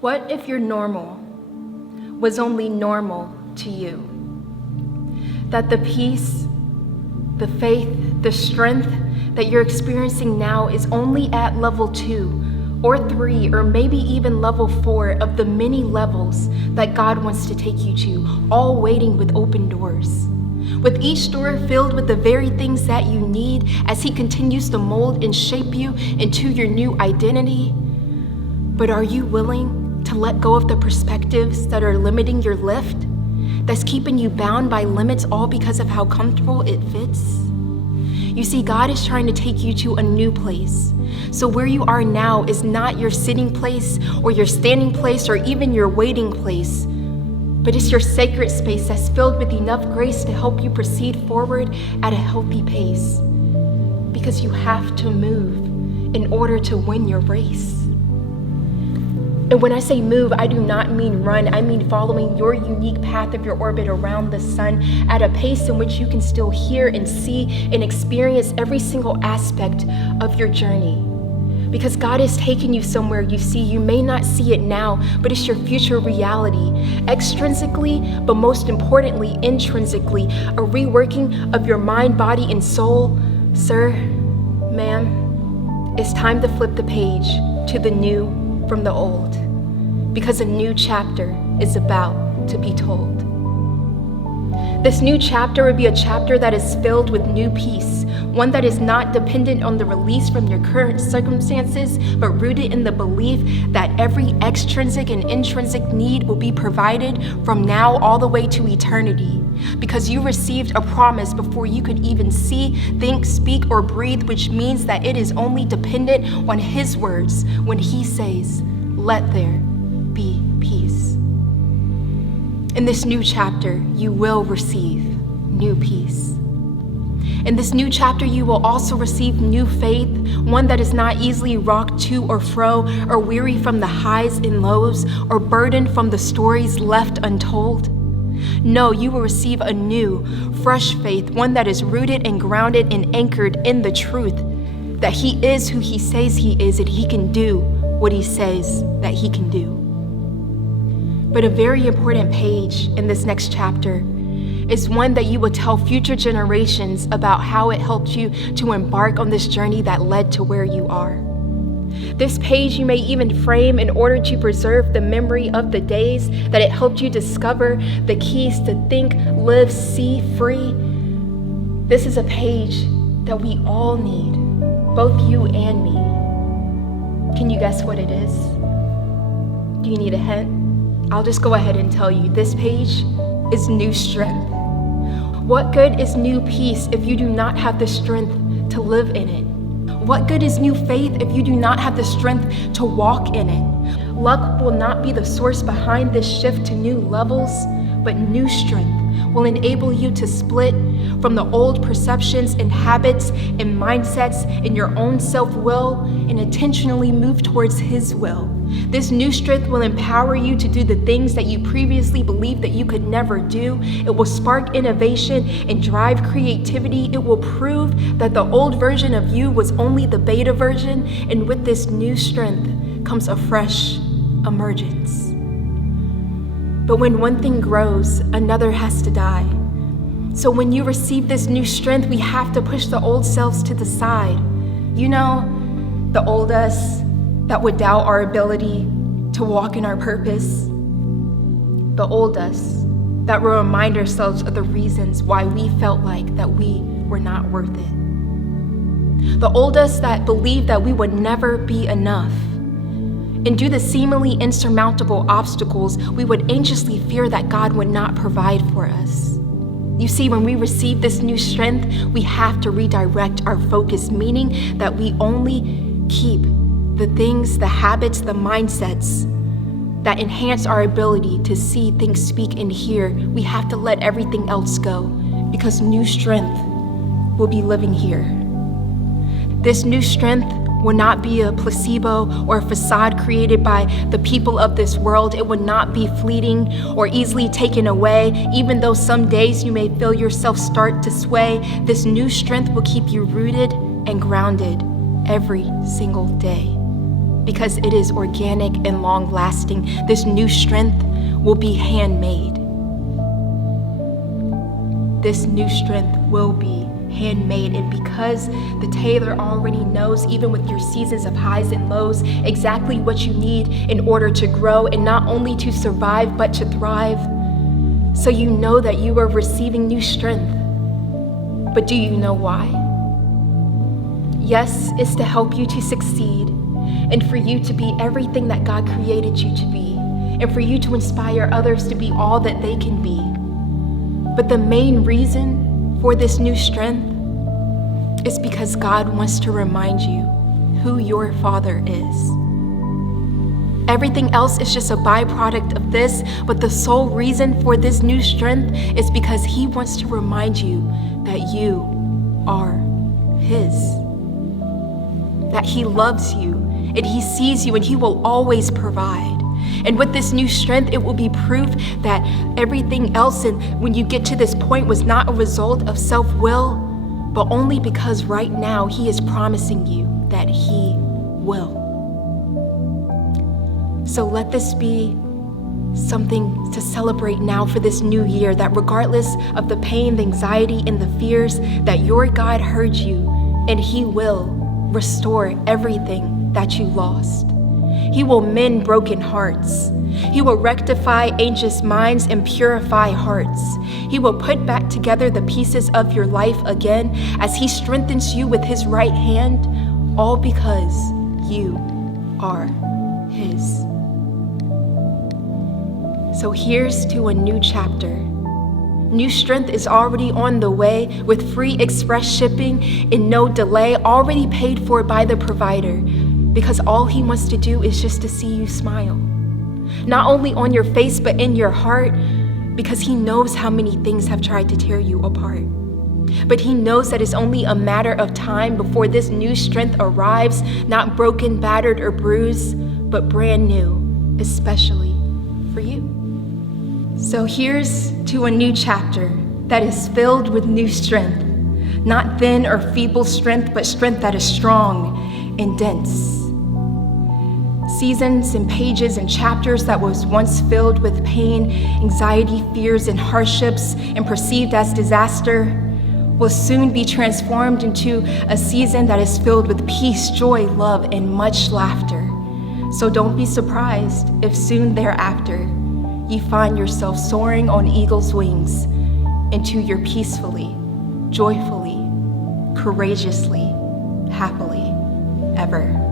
What if your normal was only normal to you? That the peace, the faith, the strength that you're experiencing now is only at level 2 or 3 or maybe even level 4 of the many levels that God wants to take you to, all waiting with open doors. With each door filled with the very things that you need as He continues to mold and shape you into your new identity. But are you willing to let go of the perspectives that are limiting your lift, that's keeping you bound by limits all because of how comfortable it fits? You see, God is trying to take you to a new place. So where you are now is not your sitting place or your standing place or even your waiting place, but it's your sacred space that's filled with enough grace to help you proceed forward at a healthy pace. Because you have to move in order to win your race. And when I say move, I do not mean run. I mean following your unique path of your orbit around the sun at a pace in which you can still hear and see and experience every single aspect of your journey. Because God is taking you somewhere you see. You may not see it now, but it's your future reality. Extrinsically, but most importantly, intrinsically, a reworking of your mind, body, and soul. Sir, ma'am, it's time to flip the page to the new from the old, because a new chapter is about to be told. This new chapter would be a chapter that is filled with new peace, one that is not dependent on the release from your current circumstances, but rooted in the belief that every extrinsic and intrinsic need will be provided from now all the way to eternity, because you received a promise before you could even see, think, speak, or breathe, which means that it is only dependent on His words when He says, "Let there be peace." In this new chapter, you will receive new peace. In this new chapter, you will also receive new faith, one that is not easily rocked to or fro, or weary from the highs and lows, or burdened from the stories left untold. No, you will receive a new, fresh faith, one that is rooted and grounded and anchored in the truth that He is who He says He is, and He can do what He says that He can do. But a very important page in this next chapter is one that you will tell future generations about how it helped you to embark on this journey that led to where you are. This page you may even frame in order to preserve the memory of the days that it helped you discover the keys to think, live, see free. This is a page that we all need, both you and me. Can you guess what it is? Do you need a hint? I'll just go ahead and tell you. This page is new strength. What good is new peace if you do not have the strength to live in it? What good is new faith if you do not have the strength to walk in it? Luck will not be the source behind this shift to new levels, but new strength will enable you to split from the old perceptions and habits and mindsets in your own self-will and intentionally move towards His will. This new strength will empower you to do the things that you previously believed that you could never do. It will spark innovation and drive creativity. It will prove that the old version of you was only the beta version, and with this new strength comes a fresh emergence. But when one thing grows, another has to die. So when you receive this new strength, we have to push the old selves to the side. You know, the old us that would doubt our ability to walk in our purpose. The old us that will remind ourselves of the reasons why we felt like that we were not worth it. The old us that believed that we would never be enough. And due to seemingly insurmountable obstacles, we would anxiously fear that God would not provide for us. You see, when we receive this new strength, we have to redirect our focus, meaning that we only keep the things, the habits, the mindsets that enhance our ability to see, think, speak, and hear. We have to let everything else go because new strength will be living here. This new strength will not be a placebo or a facade created by the people of this world. It will not be fleeting or easily taken away. Even though some days you may feel yourself start to sway, this new strength will keep you rooted and grounded every single day. because it is organic and long-lasting. This new strength will be handmade. This new strength will be handmade. And because the tailor already knows, even with your seasons of highs and lows, exactly what you need in order to grow and not only to survive, but to thrive. So you know that you are receiving new strength. But do you know why? Yes, it's to help you to succeed and for you to be everything that God created you to be, and for you to inspire others to be all that they can be. But the main reason for this new strength is because God wants to remind you who your Father is. Everything else is just a byproduct of this, but the sole reason for this new strength is because He wants to remind you that you are His, that He loves you and He sees you and He will always provide. And with this new strength, it will be proof that everything else, and when you get to this point, was not a result of self-will, but only because right now He is promising you that He will. So let this be something to celebrate now for this new year, that regardless of the pain, the anxiety, and the fears, that your God heard you and He will restore everything that you lost. He will mend broken hearts. He will rectify anxious minds and purify hearts. He will put back together the pieces of your life again as He strengthens you with His right hand, all because you are His. So here's to a new chapter. New strength is already on the way with free express shipping and no delay, already paid for by the provider, because all He wants to do is just to see you smile. Not only on your face, but in your heart, because He knows how many things have tried to tear you apart. But He knows that it's only a matter of time before this new strength arrives, not broken, battered, or bruised, but brand new, especially for you. So here's to a new chapter that is filled with new strength, not thin or feeble strength, but strength that is strong and dense. Seasons and pages and chapters that was once filled with pain, anxiety, fears, and hardships, and perceived as disaster, will soon be transformed into a season that is filled with peace, joy, love, and much laughter. So don't be surprised if soon thereafter you find yourself soaring on eagle's wings into your peacefully, joyfully, courageously, happily ever